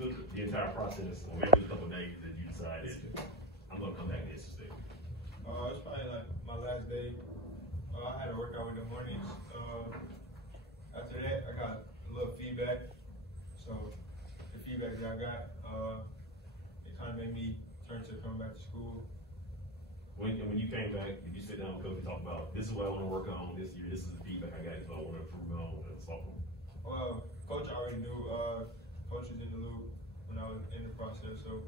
went through the entire process, or maybe a couple of days that you decided I'm gonna come back to NC State? It's probably like my last day. I had to work out in the mornings. After that, I got a little feedback. So the feedback that I got, it kind of made me turn to coming back to school. When you came back, did you sit down with coach and talk about this is what I want to work on this year? This is the feedback I got. This is what I want to improve on as a sophomore. Well, coach already knew. Coach was in the loop when I was in the process, so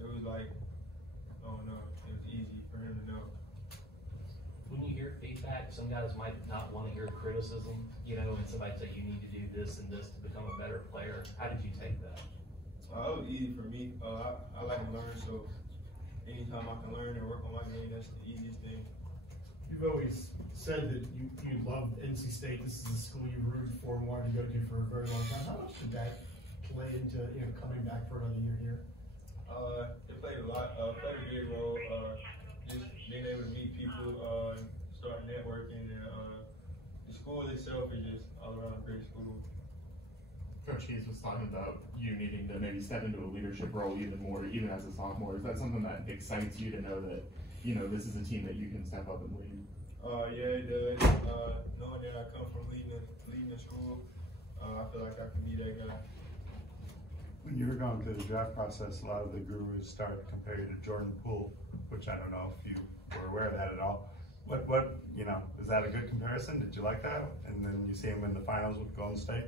it was like, I don't know, it was easy for him to know. When you hear feedback, some guys might not want to hear criticism, you know, and somebody say you need to do this and this to become a better player. How did you take that? It was easy for me. I like to learn, so anytime I can learn and work on my game, that's the easiest thing. You've always said that you loved NC State. This is the school you rooted for and wanted to go to for a very long time. How much did that play into coming back for another year here? It played a lot. Played a big role. Just being able to meet people, start networking, and the school itself is just all around a great school. Coach Keys was talking about you needing to maybe step into a leadership role even more, even as a sophomore. Is that something that excites you to know that, you know, this is a team that you can step up and lead? Yeah, it does. Knowing that I come from leading the school, I feel like I can be that guy. When you were going through the draft process, a lot of the gurus started to compare you to Jordan Poole, which I don't know if you were aware of that at all. What is that a good comparison? Did you like that? And then you see him in the finals with Golden State?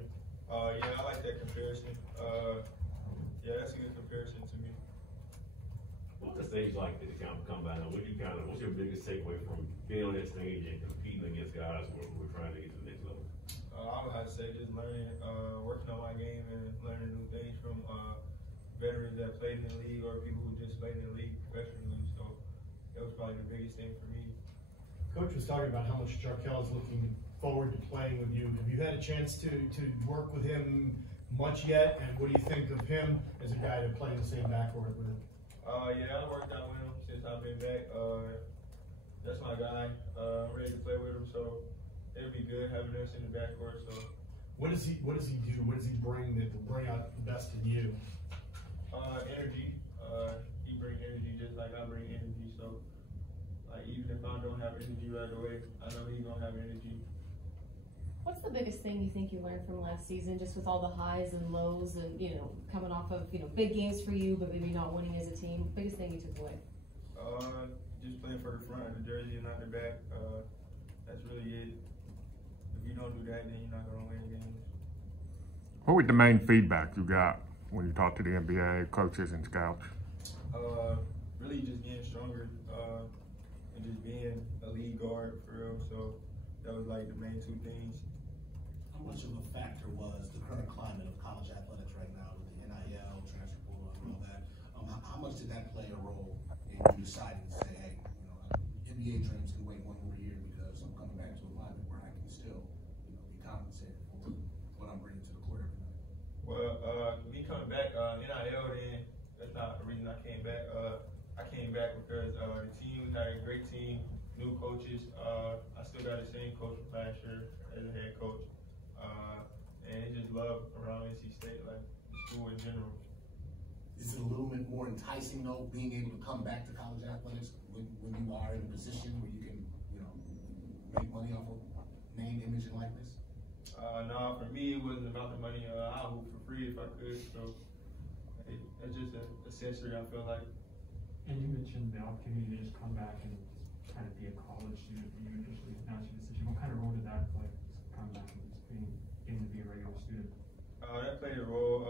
Yeah, I like that comparison. Yeah, that's a good comparison to me. What's the stage like to come by now? What's your biggest takeaway from being on that stage and competing against guys who are trying to get to the next level? I would have to say just learning, working on my game and learning new things from veterans that played in the league or people who just played in the league professionally. So that was probably the biggest thing for me. Coach was talking about how much Jarkel is looking forward to playing with you. Have you had a chance to work with him much yet? And what do you think of him as a guy to play in the same backcourt with him? Yeah, I worked out with him since I've been back. That's my guy. I'm ready to play with him, so it'll be good having us in the backcourt. So, what does he do? What does he bring that will bring out the best in you? Energy. He brings energy just like I bring energy. So, like even if I don't have energy right away, I know he's gonna have energy. What's the biggest thing you think you learned from last season, just with all the highs and lows and, coming off of, big games for you, but maybe not winning as a team? Biggest thing you took away? Just playing for the front of the jersey and not the back. That's really it. If you don't do that, then you're not going to win games. What was the main feedback you got when you talked to the NBA coaches and scouts? Really just getting stronger and just being a lead guard for real. So that was like the main two things. How much of a factor was the current climate of college athletics right now with the NIL, transfer portal, and all that? How much did that play a role in you deciding to say, hey, NBA dreams can wait one more year because I'm coming back to a climate where I can still, be compensated for what I'm bringing to the court every night? Well, me coming back, NIL then, that's not the reason I came back. I came back because the team had a great team, new coaches. I still got the same coach from last year as a head coach. And it's just love around NC State, like the school in general. Is it a little bit more enticing though, being able to come back to college athletics when you are in a position where you can, make money off of name, image, and likeness? No, for me it wasn't about the money. I'll hoop for free if I could. So it's just a accessory, I feel like. And you mentioned the opportunity to just come back and just kind of be a college student. You initially announced your decision. What kind of role did that play? Just come back and just getting to be a regular student. That played a role.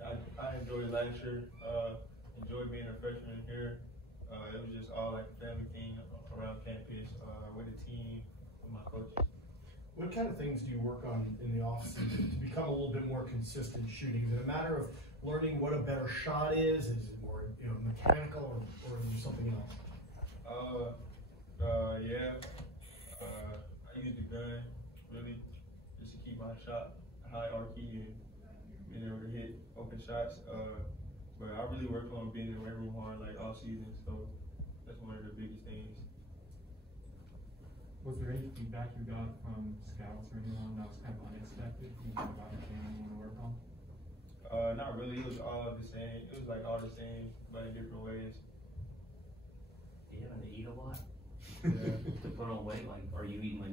I enjoyed last year. Enjoyed being a freshman here. It was just all like a family thing around campus with the team, with my coaches. What kind of things do you work on in the offseason to become a little bit more consistent shooting? Is it a matter of learning what a better shot is? Is it more mechanical or is there something else? Yeah. I use the gun really just to keep my shot high archy and being able to hit open shots. But I really work on being in the weight room hard like all season, so that's one of the biggest things. Was there any feedback you got from scouts or anyone that was kind of unexpected? You know, about the game you want to work on? Not really. It was all the same. It was like all the same, but in different ways. Do you having to eat a lot Yeah. to put on weight? Like, are you eating like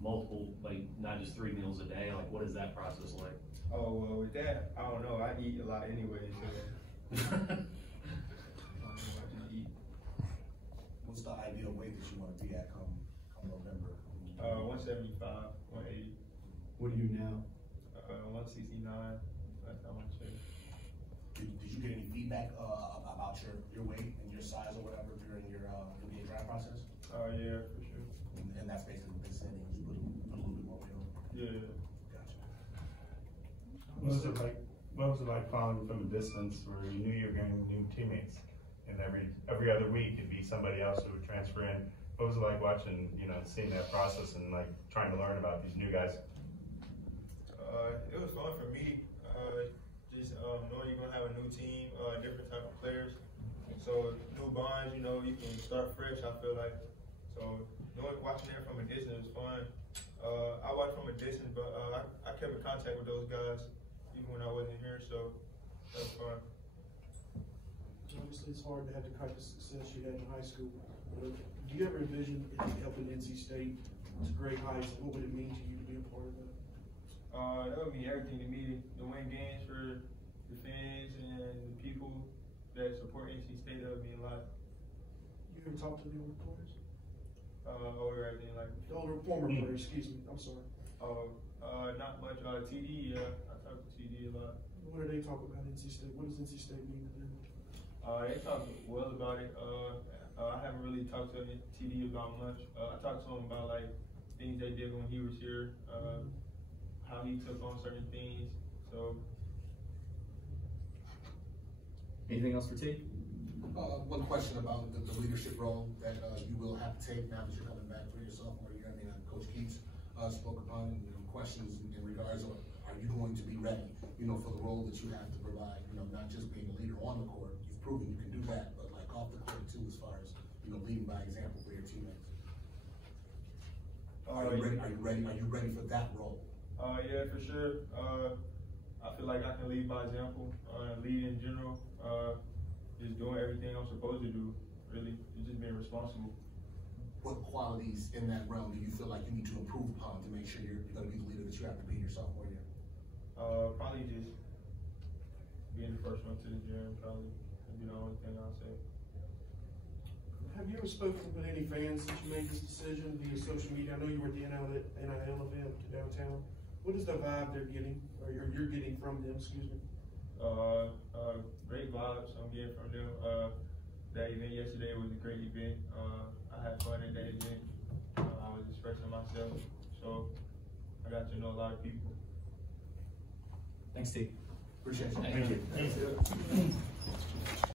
multiple, like not just 3 meals a day? Like, what is that process like? Oh, well, with that, I don't know. I eat a lot anyway, so I don't know what to eat. What's the ideal weight that you want to be at come November? 175, 180, What are you now? 169. Last time I checked. Did you get any feedback about your weight and your size or whatever during your NBA draft process? Oh yeah, for sure. And that's basically been said. You just put a little bit more weight on. Yeah. Gotcha. What was it like? What was it like following from a distance where you knew you were getting new teammates, and every other week it'd be somebody else who would transfer in? What was it like watching, seeing that process and like trying to learn about these new guys? It was fun for me. Just knowing you're gonna have a new team, different type of players. So new bonds, you can start fresh. I feel like watching it from a distance was fun. I watched from a distance, but I kept in contact with those guys even when I wasn't here. So that was fun. Obviously, it's hard to have the type of success you had in high school. But do you ever envision it helping NC State to great heights? What would it mean to you to be a part of that? That would mean everything to me. To win games for the fans and the people that support NC State, that would mean a lot. You ever talk to the older players? Over everything, like The older former players, excuse me. I'm sorry. not much. TD, I talk to TD a lot. What do they talk about NC State? What does NC State mean to them? They talk well about it. I haven't really talked to TD about much. I talked to him about like things they did when he was here, how he took on certain things. So. Anything else for T? One question about the leadership role that you will have to take now that you're coming back for your sophomore year. I mean, Coach Keats spoke upon questions in regards of are you going to be ready, for the role that you have to provide, not just being a leader on the court. You've proven you can do that, but like off the court too, as far as, leading by example for your teammates. Are you ready? Are you ready for that role? Yeah, for sure. I feel like I can lead by example, lead in general, just doing everything I'm supposed to do, really, just being responsible. What qualities in that realm do you feel like you need to improve upon to make sure you're going to be the leader that you have to be in your sophomore year? Probably just being the first one to the gym, probably would be the only thing I'll say. Have you ever spoken with any fans since you made this decision via social media? I know you were at the NIL event downtown. What is the vibe they're getting, or you're getting from them, excuse me? Great vibes I'm getting from them. That event yesterday was a great event. I had fun at that event. I was expressing myself, so I got to know a lot of people. Thanks, T. Appreciate you. Thank you. Thank you.